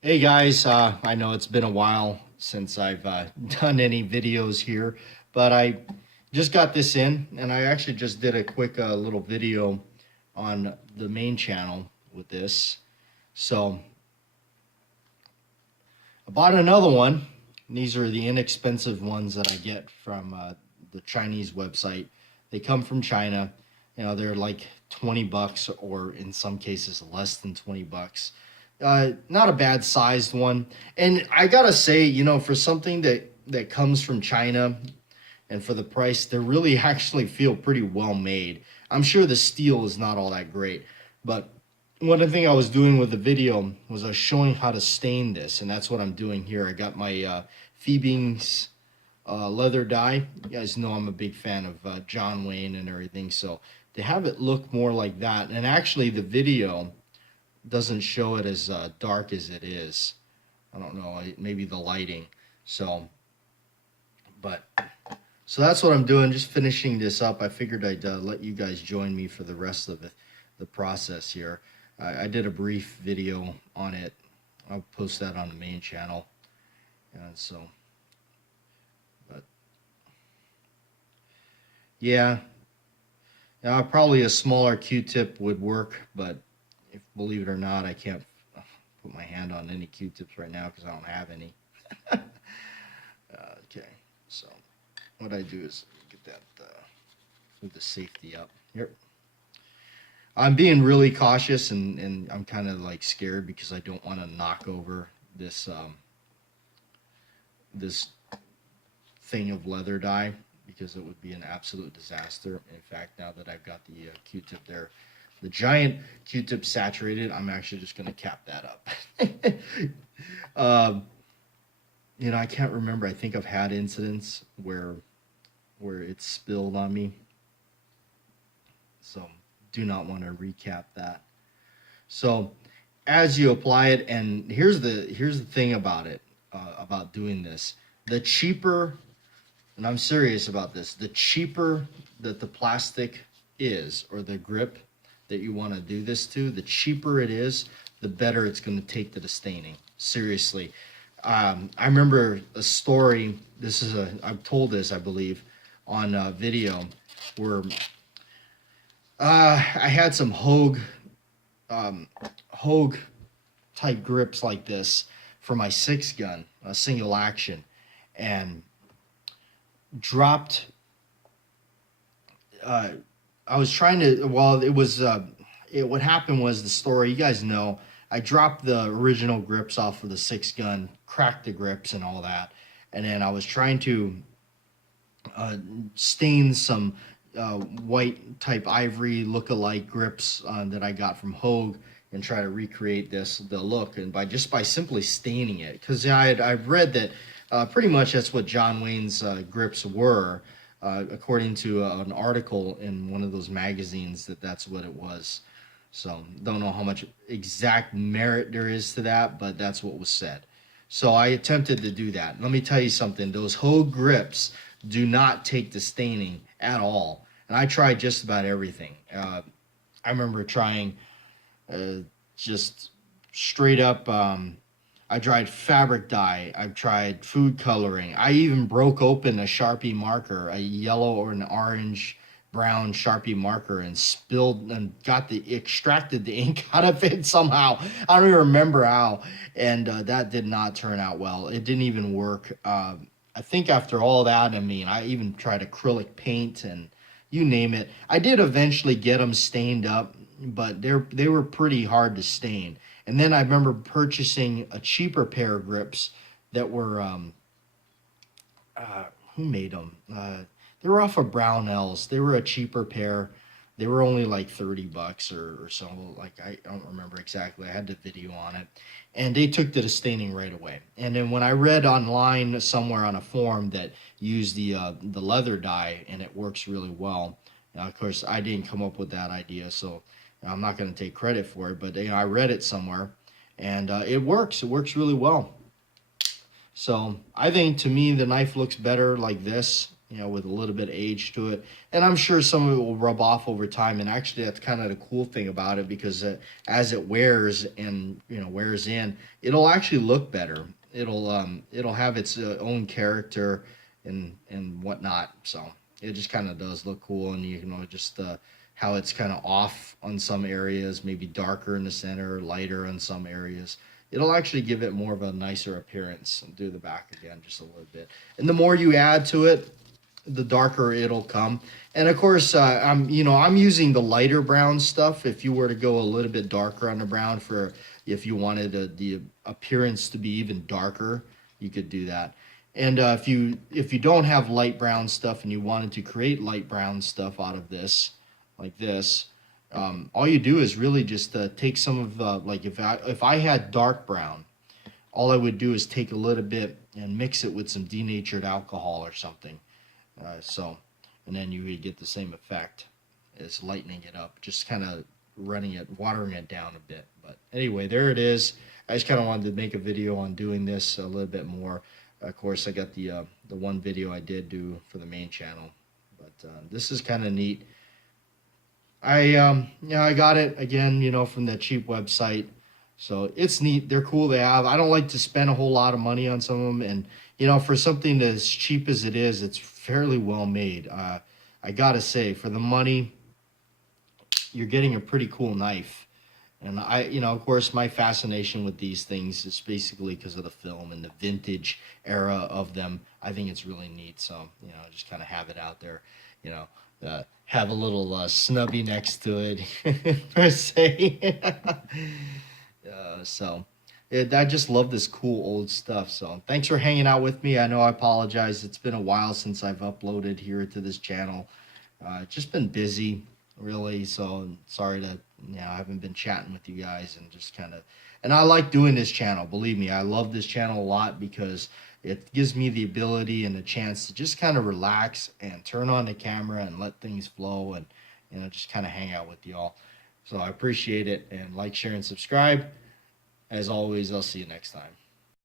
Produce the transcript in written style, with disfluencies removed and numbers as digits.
Hey guys, I know it's been a while since I've done any videos here, but I just got this in and I actually just did a quick little video on the main channel with this. So I bought another one. These are the inexpensive ones that I get from the Chinese website. They come from China. You know, they're like 20 bucks or in some cases less than 20 bucks. Not a bad sized one. And I gotta say, you know, for something that comes from China and for the price, they really actually feel pretty well made. I'm sure the steel is not all that great, but one thing I was doing with the video was I was showing how to stain this, and that's what I'm doing here. I got my Phoebing's leather dye. You guys know I'm a big fan of John Wayne and everything, so to have it look more like that, and actually the video doesn't show it as dark as it is. I don't know, maybe the lighting. So, but so that's what I'm doing, just finishing this up. I figured I'd let you guys join me for the rest of the process here. I did a brief video on it. I'll post that on the main channel. And so, but yeah, probably a smaller Q-tip would work, but if believe it or not, I can't put my hand on any Q-tips right now because I don't have any. Okay, so what I do is get that with the safety up here. I'm being really cautious and I'm kind of like scared because I don't want to knock over this this thing of leather dye because it would be an absolute disaster. In fact, now that I've got the Q-tip there, the giant Q-tip saturated, I'm actually just going to cap that up. You know, I can't remember. I think I've had incidents where it's spilled on me. So do not want to recap that. So as you apply it, and here's the thing about it, about doing this. The cheaper, and I'm serious about this, the cheaper that the plastic is, or the grip that you want to do this to, the cheaper it is, the better it's going to take to the staining. Seriously. I remember a story, I've told this, I believe, on video, where I had some Hogue type grips like this for my 6-gun, a single action, and dropped. I was trying to. Well, it was. What happened was the story. You guys know. I dropped the original grips off of the 6-gun, cracked the grips and all that, and then I was trying to stain some white type ivory look-alike grips that I got from Hogue and try to recreate the look, and by simply staining it, because I've read that pretty much that's what John Wayne's grips were, according to an article in one of those magazines, that's what it was. So don't know how much exact merit there is to that, but that's what was said. So I attempted to do that. Let me tell you something. Those Hogue grips do not take the staining at all. And I tried just about everything. I remember trying just straight up. I tried fabric dye. I've tried food coloring. I even broke open a Sharpie marker, a yellow or an orange brown Sharpie marker, and spilled and extracted the ink out of it somehow. I don't even remember how. And that did not turn out well. It didn't even work. I think after all that, I mean, I even tried acrylic paint and you name it. I did eventually get them stained up, but they were pretty hard to stain. And then I remember purchasing a cheaper pair of grips that were, who made them? They were off of Brownells. They were a cheaper pair. They were only like 30 bucks or so. Like, I don't remember exactly. I had the video on it. And they took to the staining right away. And then when I read online somewhere on a forum that used the leather dye and it works really well. Now, of course, I didn't come up with that idea, so I'm not going to take credit for it. But I read it somewhere, and it works. It works really well. So I think, to me, the knife looks better like this you know, with a little bit of age to it. And I'm sure some of it will rub off over time. And actually, that's kind of the cool thing about it, because as it wears and, you know, wears in, it'll actually look better. It'll have its own character and whatnot. So it just kind of does look cool. And you know, just how it's kind of off on some areas, maybe darker in the center, lighter in some areas. It'll actually give it more of a nicer appearance. I'll do the back again just a little bit. And the more you add to it, the darker it'll come. And of course, I'm using the lighter brown stuff. If you were to go a little bit darker on the brown, for if you wanted the appearance to be even darker, you could do that. And if you don't have light brown stuff and you wanted to create light brown stuff out of this, like this, all you do is really just take some of like if I had dark brown, all I would do is take a little bit and mix it with some denatured alcohol or something. And then you would get the same effect as lightening it up, just kind of watering it down a bit. But anyway, there it is. I just kind of wanted to make a video on doing this a little bit more. Of course, I got the one video I did do for the main channel, but this is kind of neat. I got it again, you know, from that cheap website. So it's neat. They're cool to have. I don't like to spend a whole lot of money on some of them. And, you know, for something as cheap as it is, it's fairly well made. I got to say, for the money, you're getting a pretty cool knife. And of course, my fascination with these things is basically because of the film and the vintage era of them. I think it's really neat. So, you know, just kind of have it out there, you know, have a little snubby next to it, per se. I just love this cool old stuff. So thanks for hanging out with me. I know I apologize. It's been a while since I've uploaded here to this channel. Just been busy, really. So sorry that, you know, I haven't been chatting with you guys and just kind of, and I like doing this channel. Believe me, I love this channel a lot because it gives me the ability and a chance to just kind of relax and turn on the camera and let things flow and, you know, just kind of hang out with y'all. So I appreciate it, and like, share, and subscribe. As always, I'll see you next time.